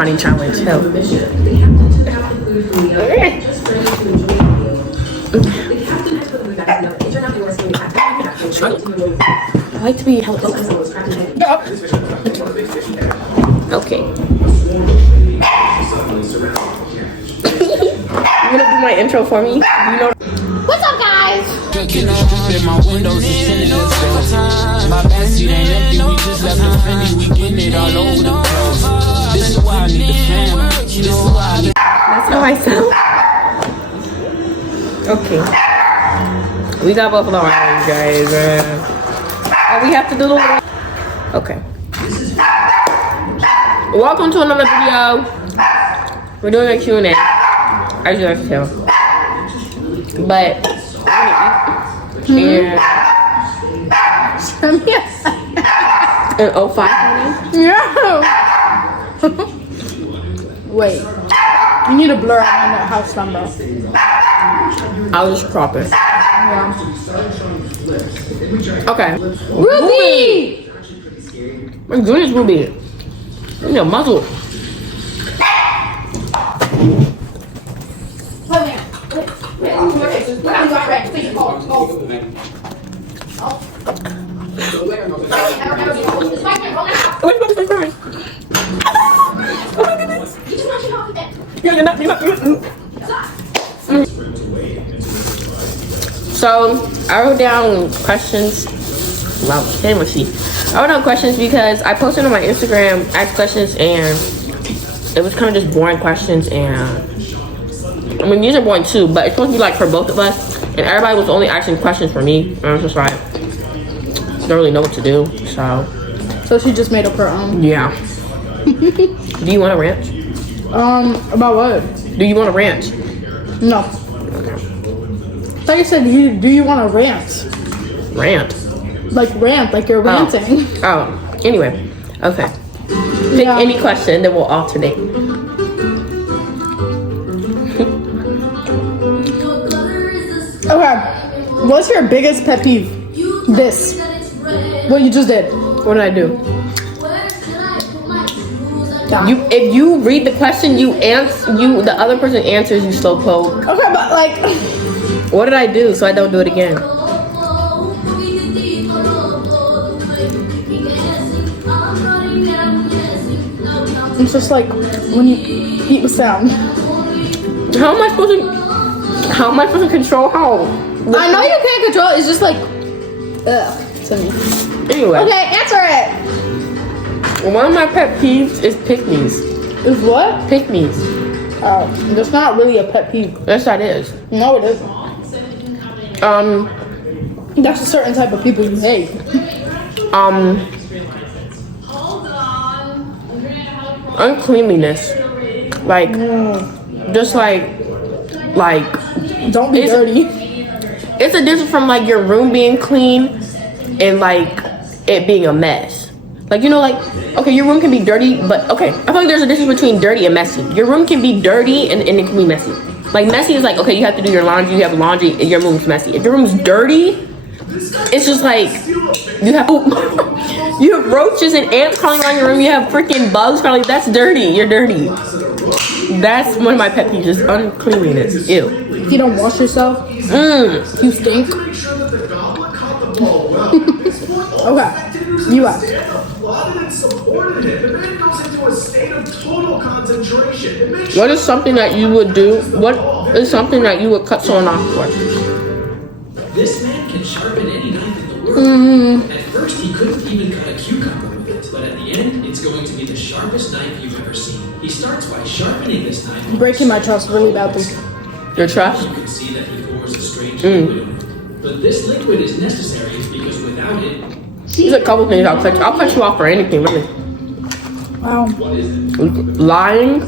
Morning challenge. Help. I like to be helpful. Okay. You gonna do my intro for me? You know. What's up, guys? My windows is tinted. My backseat ain't empty. We just left the Fendi. We getting it all over the place. This is why I need the family. This is why I need. That's how I sound. Okay. We got Buffalo Island, guys. Oh, we have to do the. Okay. Welcome to another video. We're doing a Q&A. As you guys can tell. But and 05 Yeah. Wait. You need to blur out my house number. I'll just crop it. Yeah. Okay. Ruby! My goodness, Ruby. You need a muzzle. So I wrote down questions. Wow, can't even see. I wrote down questions because I posted on my Instagram, asked questions, and it was kind of just boring questions. And I mean, these are boring too, but it's supposed to be like for both of us. And everybody was only asking questions for me. And I was just like, don't really know what to do. So she just made up her own. Yeah. Do you want a ranch? About what? Do you want a ranch? No. I thought you said, do you want to rant? Rant. Like rant, like you're ranting. Oh. Anyway. Okay. Pick any question, then we'll alternate. Okay. What's your biggest pet peeve? This. What you just did. What did I do? Yeah. If you read the question, the other person answers, you slow poke. Okay, but like. What did I do so I don't do it again? It's just like when you eat with sound. How am I supposed to control how? I know you can't control it. It's just like, ugh, to me. Anyway. Okay, answer it. One of my pet peeves is pick-me's. Is what? Pick-me's. Oh, that's not really a pet peeve. Yes, that is. No, it isn't. That's a certain type of people you hate. Uncleanliness. Like, just like. Don't be dirty. It's a difference from like your room being clean and like it being a mess. Like, you know, like, okay, your room can be dirty, but okay, I feel like there's a difference between dirty and messy. Your room can be dirty and it can be messy. Like, messy is like, okay, you have to do your laundry, you have laundry, and your room's messy. If your room's dirty, it's just like, you have roaches and ants crawling around your room, you have freaking bugs crawling, that's dirty, you're dirty. That's one of my pet peeves, is uncleanliness. Ew. If you don't wash yourself, you stink. Okay, you ask. What is something that you would do? What is something that you would cut someone off for? This man can sharpen any knife in the world. At first, he couldn't even cut a cucumber with it, but at the end, it's going to be the sharpest knife you've ever seen. He starts by sharpening this knife. Breaking my trust really badly. Your trust? You can see that he pours a strange liquid. But this liquid is necessary because without it, There's a couple things I'll cut you off for anything, really. Wow. Lying.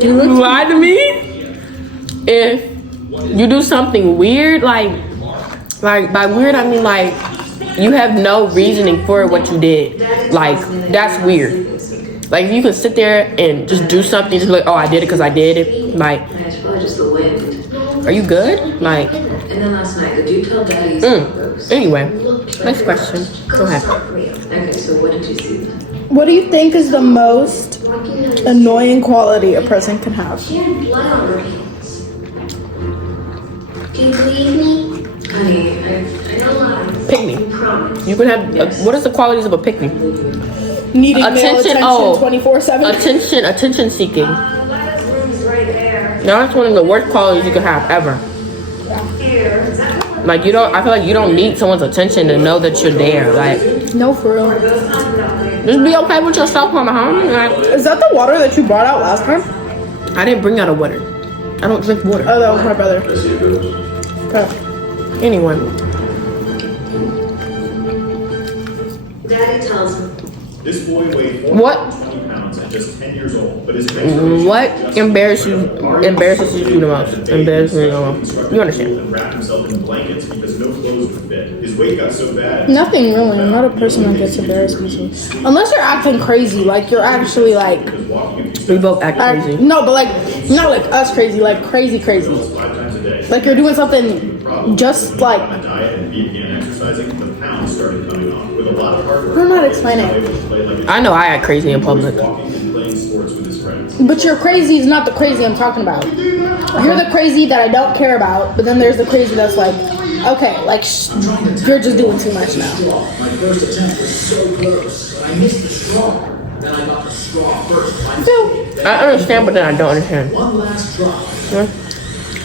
You lie to me if you do something weird, like by weird I mean like you have no reasoning for what you did. Like, that's weird. Like, if you can sit there and just do something, just be like, oh, I did it because I did it. Like, It's probably just the wind. are you good? Like, And then last night, did you tell Daddy? anyway, next question. Go ahead. Okay, so what did you see then? What do you think is the most annoying quality a person can have? She had blood on her hands. Do you believe me? Honey, I don't lie. Pick me. I promise. You can have. What is the qualities of a pick me? Needing male Attention, attention oh. 24/7. Attention seeking. That room's right there. Now that's one of the worst qualities you can have ever. Here. Is that what Like you don't. I feel like you don't need someone's attention to know that you're there. Like No, for real. goes on nothing? just be okay with yourself on the home. Like Is that the water that you brought out last time? I didn't bring out a water. I don't drink water. Oh, that was my brother. Okay. Anyone. Daddy tells me. This boy weighed What? 420 pounds and just 10 years old, but his What embarrasses you the most? Embarrasses me the most. You understand? And wrapped himself in blankets because no clothes would fit. His weight got so bad. Nothing really. I'm not a person that gets embarrassed easily. Unless you're acting crazy, like you're actually like, We both act crazy. no, but like not like us crazy, like crazy. 5 times a day. Like you're doing something just like On a diet and began exercising, the pounds started coming off. With a lot of hard work, I'm not explaining. he was able to play like I know I act crazy in public. walking and playing sports with his friends. But your crazy is not the crazy I'm talking about. You're the crazy that I don't care about, but then there's the crazy that's like, okay, like you're just doing too much now. My first attempt was so close, but I missed the straw. Then I got the straw first. I understand, but then I don't understand. One last drop.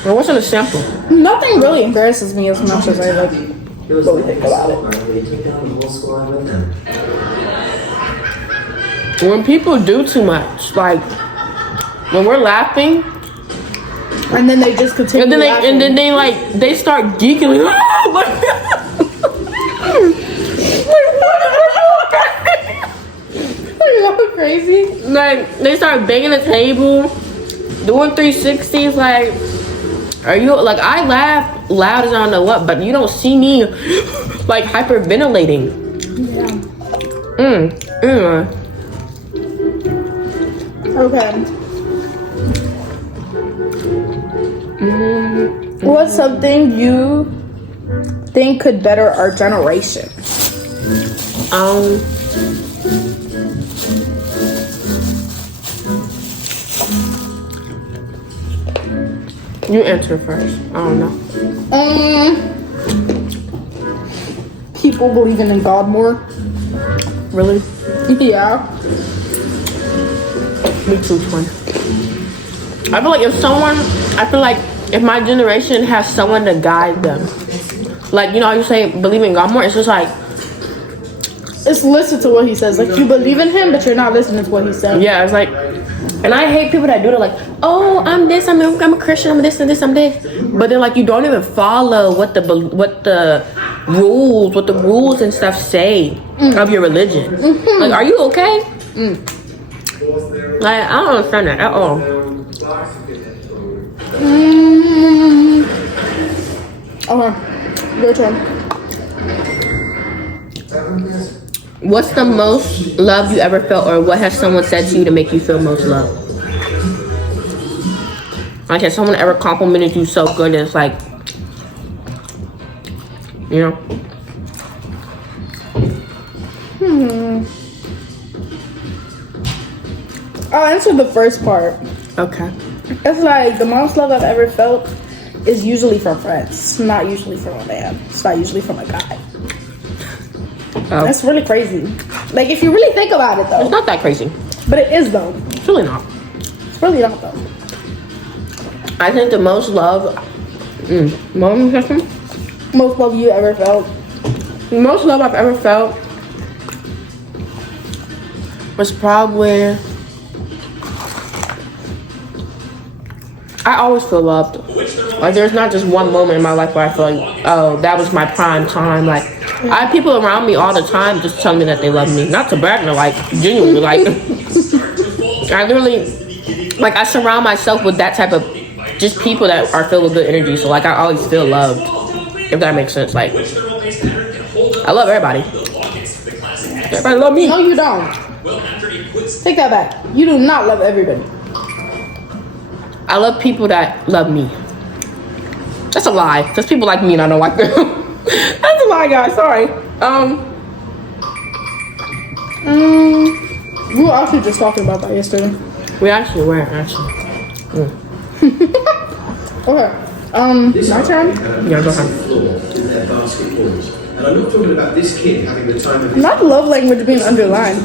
Well, what's an example? Nothing really embarrasses me as much as I like really think about it. They took down the whole squad with them. When people do too much, like when we're laughing, And then they just continue. and then laughing. they start geeking. Like, "Ah!" Are you going crazy? Like they start banging the table, doing 360s. Like, are you like I laugh loud as I don't know what, but you don't see me like hyperventilating. Anyway. Okay. What's something you think could better our generation? You answer first. I don't know. People believing in God more. Really? Yeah. Me too, twin. I feel like if my generation has someone to guide them, like you know how you say believe in God more, it's just like It's listen to what he says. Like you believe in him, but you're not listening to what he's saying. yeah, it's like, and I hate people that do that. Like, oh, I'm this, I'm a Christian, I'm this and this, I'm this, but then like you don't even follow what the rules and stuff say of your religion. Like, are you okay? Like, I don't understand that at all. Okay. Your turn. What's the most love you ever felt, or what has someone said to you to make you feel most love? Like, has someone ever complimented you so good that it's like, you know? I'll answer the first part. Okay. It's like the most love I've ever felt is usually from friends. It's not usually from a man. It's not usually from a guy. Oh. That's really crazy. Like if you really think about it It's though. not that crazy. But it is though. It's really not. It's really not though. I think the most love, mom, Most love you ever felt. the most love I've ever felt was probably, I always feel loved. Like there's not just one moment in my life where I feel like, oh, that was my prime time. Like I have people around me all the time just telling me that they love me. Not to brag, but like genuinely, like I literally, like I surround myself with that type of just people that are filled with good energy. So like I always feel loved, if that makes sense. Like I love everybody. Everybody love me. No, you don't. Take that back. You do not love everybody. I love people that love me. That's a lie. There's people like me and I don't like them. That's a lie, guys. Sorry. We were actually just talking about that yesterday. We actually were, actually. Okay. My turn. Yeah, go ahead. Floor in their basketballs. And I'm not talking about this kid having the time of his Not love language being underlined.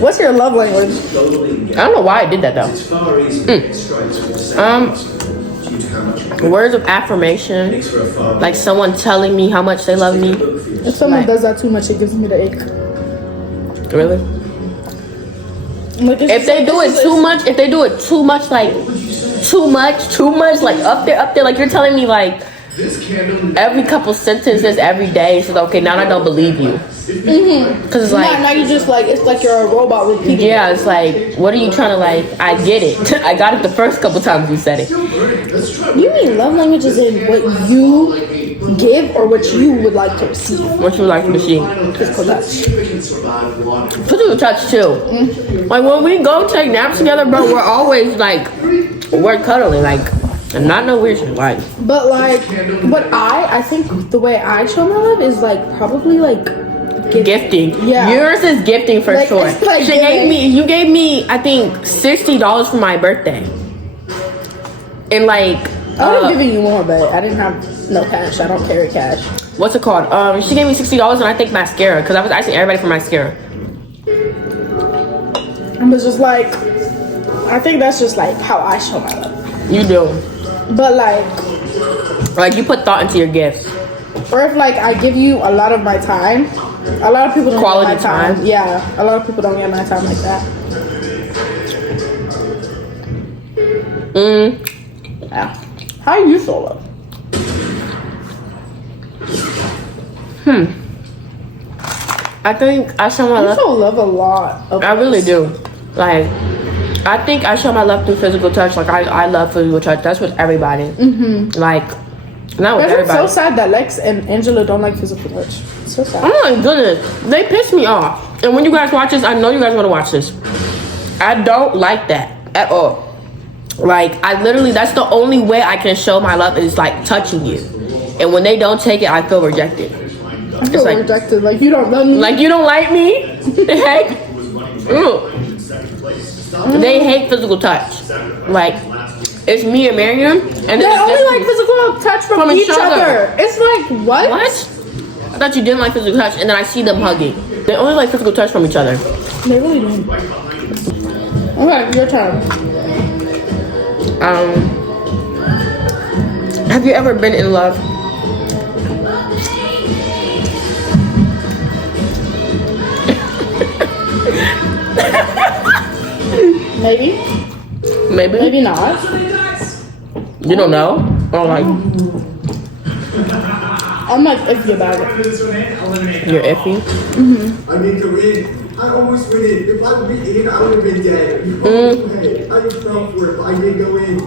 What's your love language? golden I don't know why I did that though. It's far easier to get strikes with the same due to how much Words of affirmation, makes for a father. like someone telling me how much they love me. If someone Like- does that too much, it gives me the ick. Really? Like, it's If they do it too much, like too much, like up there, like you're telling me like every couple sentences every day, so okay, now I don't believe you. Cause it's like, now you just like, it's like you're a robot repeating. yeah, it's like, what are you trying to like? I get it. I got it the first couple times you said it. You mean love language is in what you give or what you would like to receive? What you like to machine? Physical touch. Physical touch too. Like when we go take naps together, bro, we're always like, we're cuddling, like, and not no weird shit, like. But like, what I think the way I show my love is like probably like Gifting. Yeah. Yours is gifting for Like, sure. it's like You gave me, I think, $60 for my birthday. And like, I would have given you more, but I didn't have no cash. I don't carry cash. what's it called? She gave me $60 and I think mascara, because I was asking everybody for mascara. I was just like, I think that's just like how I show my love. You do. But like, You put thought into your gifts. or if like I give you a lot of my time, a lot of people don't Quality get my time. time. Yeah, a lot of people don't get my time like that. Yeah. How you show love? I think I show my You love. show love a lot. I really do. Like, I think I show my love through physical touch. Like, I love physical touch. That's with everybody. Mm-hmm. Like, not with But it's everybody. so sad that Lex and Angela don't like physical touch. It's so sad. Oh my goodness, they piss me off. And when you guys watch this, I know you guys want to watch this. I don't like that at all. Like, I literally, that's the only way I can show my love is like touching you. And when they don't take it, I feel rejected. I feel like- rejected. Like you don't love me. Like, you don't like me? Heck. Ew. They hate physical touch. Like, it's me and Miriam, and they then only it's like just physical touch from each other. It's like what? what? I thought you didn't like physical touch, and then I see them hugging. They only like physical touch from each other. They really don't. Okay, your turn. Have you ever been in love? Maybe, Maybe. maybe not. You don't know? Or like, I'm like iffy about it. you're iffy? I need to win. I almost win it. If I would be in, I would have been dead. I just fell for it, but I did go in.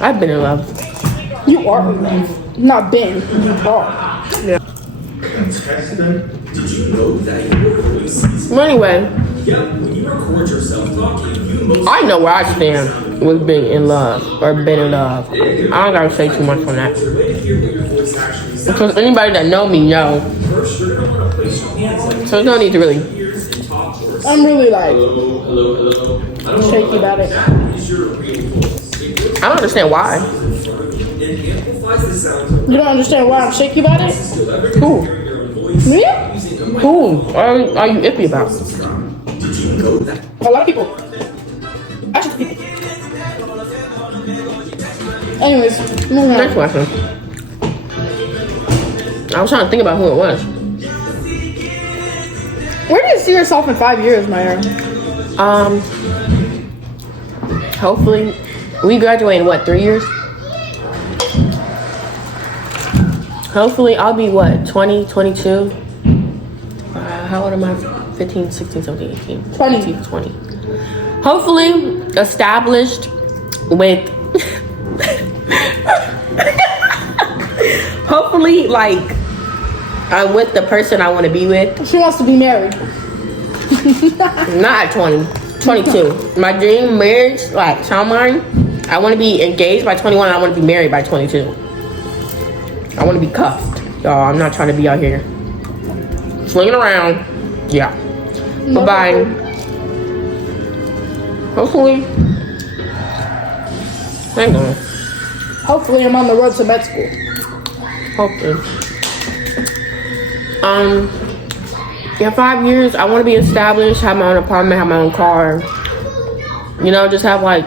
I've been in love. You are in love. Not been. You are. Text them. Did you know that your voice is... Well, anyway, Yeah, when you record yourself talking, you most... I know where I stand with being in love or been in love. I don't gotta say too much on that. The way to hear what your voice actually sounds Because anybody that know me know. first, you're going to want to place your hands like So there's no need to really. ears and talk towards... I'm really like Hello. I don't know shaky about it. that is your real voice. If your I don't understand why. it amplifies the sound You don't understand why I'm shaky about it? Who? Me? Who are you iffy about? A lot of people. Actually, people. Anyways, moving Next on. question. I was trying to think about who it was. Where do you see yourself in 5 years, Maya? Hopefully, we graduate in what, 3 years? Hopefully, I'll be what, 20, 22? How old am I? 15, 16, 17, 18, 20. 19, 20. Hopefully, established with. Hopefully, like, I'm with the person I want to be with. She wants to be married. Not at 20, 22. My dream marriage, like, timeline, I want to be engaged by 21 and I want to be married by 22. I want to be cuffed. Y'all, I'm not trying to be out here swinging around. Yeah. No, Bye-bye. Hopefully. Hang on. Hopefully, I'm on the road to med school. Hopefully. In 5 years, I want to be established, have my own apartment, have my own car. You know, just have like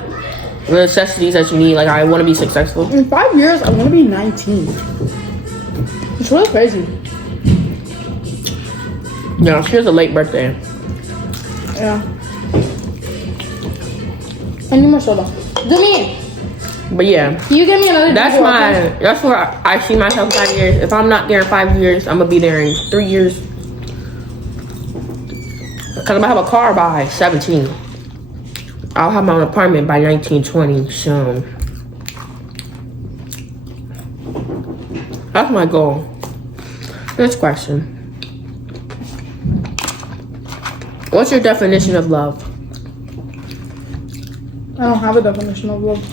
the necessities that you need. Like, I want to be successful. In 5 years, I want to be 19. It's really crazy. Yeah, she has a late birthday. Yeah. I need more soda. Demi, But yeah, can you give me another? that's where I see myself in 5 years. If I'm not there in 5 years, I'm gonna be there in 3 years. Cause I'm gonna have a car by 17. I'll have my own apartment by 19, 20. So that's my goal. Next question. What's your definition of love? I don't have a definition of love.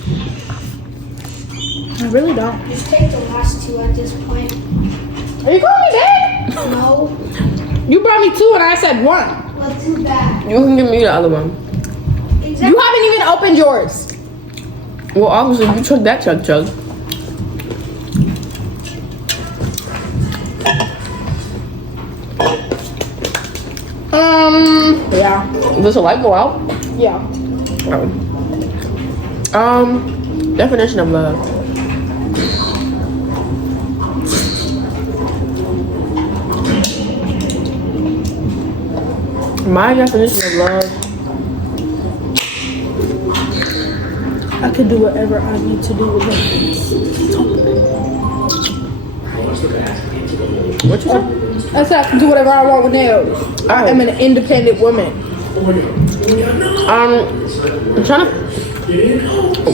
I really don't. Just take the last two at this point. Are you calling me back? No. You brought me two and I said one. Well, too bad. You can give me the other one. Exactly. You haven't even opened yours. Well, obviously you took that chug. Yeah. Does the light go out? Yeah. Definition of love. My definition of love. I could do whatever I need to do with them. What you say? I said I can do whatever I want with nails. I am an independent woman. I'm trying to.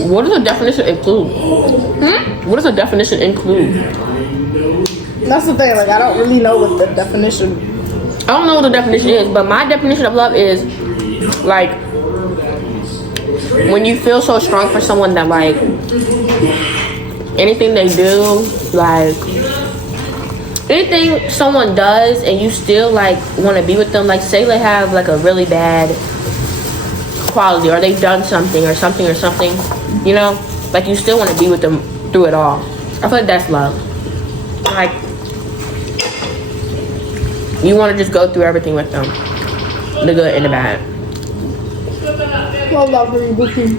What does a definition include? What does a definition include? That's the thing. Like I don't really know what the definition. I don't know what the definition is, but my definition of love is like when you feel so strong for someone that like anything they do, like anything someone does and you still like want to be with them. Like say they have like a really bad quality or they've done something, you know, like you still want to be with them through it all. I feel like that's love. Like you want to just go through everything with them, the good and the bad. Well, love for you, Bookie.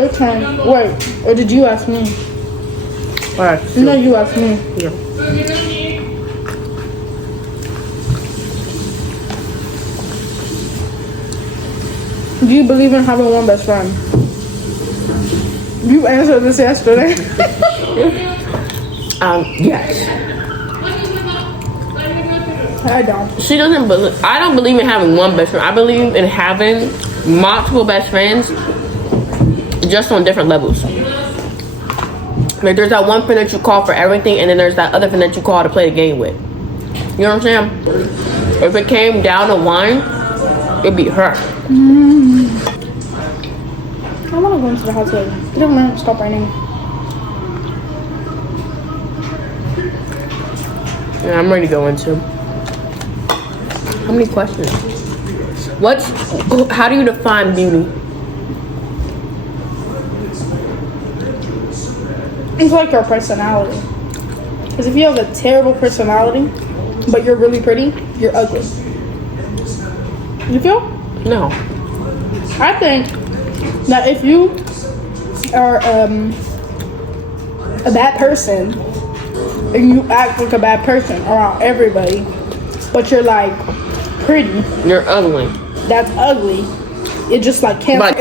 Your turn. Wait, or did you ask me? Alright. No, you asked me. Yeah. Do you believe in having one best friend? You answered this yesterday. Yes. I don't. She doesn't believe. I don't believe in having one best friend. I believe in having multiple best friends, just on different levels. Like there's that one friend that you call for everything, and then there's that other friend that you call to play the game with. You know what I'm saying? If it came down to one, it'd be her. I want to go into the house later. It doesn't matter. Stop raining. Yeah, I'm ready to go into. How many questions? How do you define beauty? It's like your personality. Because if you have a terrible personality, but you're really pretty, you're ugly. You feel? No. I think that if you are a bad person and you act like a bad person around everybody, but you're like pretty, You're ugly. that's ugly. It just like can't. But-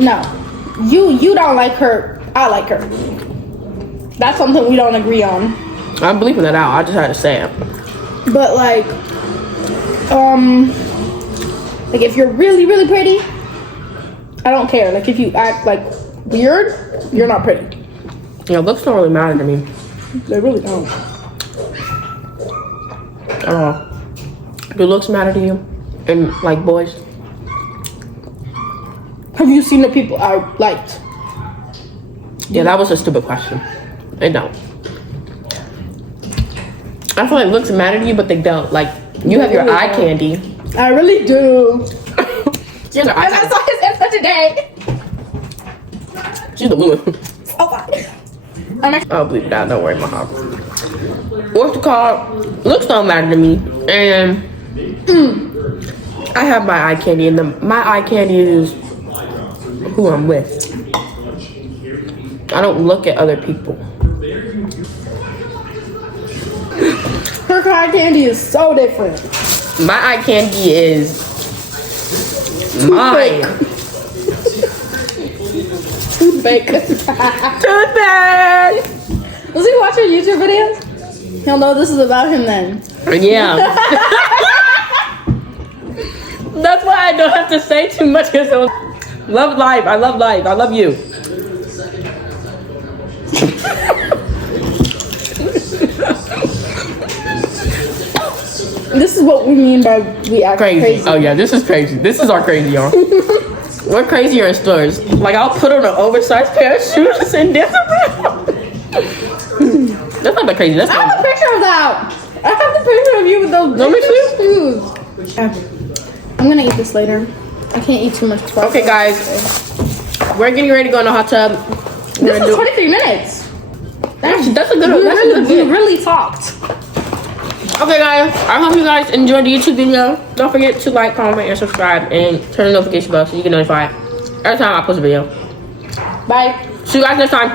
No, you don't like her. I like her. That's something we don't agree on. I'm bleeping that out. I just had to say it. But like if you're really, really pretty, I don't care. Like if you act like weird, you're not pretty. You know, looks don't really matter to me They really don't. at all. Do looks matter to you? And like boys? Have you seen the people I liked? Yeah, that was a stupid question. They don't. I feel like looks matter to you, but they don't. Like you have your really eye don't. candy, I really do. She's the And I saw his Insta today. She's the woman. Oh God. I'm actually I'll bleep it out. Don't worry, my heart. What's it called? Looks don't matter to me. And I have my eye candy, and my eye candy is who I'm with. I don't look at other people. her eye candy is so different. My eye candy is mine. Toothpick. Toothpick! Does he watch our YouTube videos? He'll know this is about him then. Yeah. That's why I don't have to say too much. Love life. I love life. I love you. This is what we mean by we act Crazy. crazy. Oh yeah, this is crazy. This is our crazy, y'all. We're crazier in stores. Like I'll put on an oversized pair of shoes and dance around. That's not that crazy. That's I have a not. picture of that. I have the picture of you with those Let me shoes. I'm gonna eat this later. I can't eat too much. Okay, guys. We're getting ready to go in the hot tub. This was 23 minutes. That's a good. We That's a good we bit. really talked. Okay, guys. I hope you guys enjoyed the YouTube video. Don't forget to like, comment, and subscribe, and turn the notification bell so you get notified every time I post a video. Bye. See you guys next time.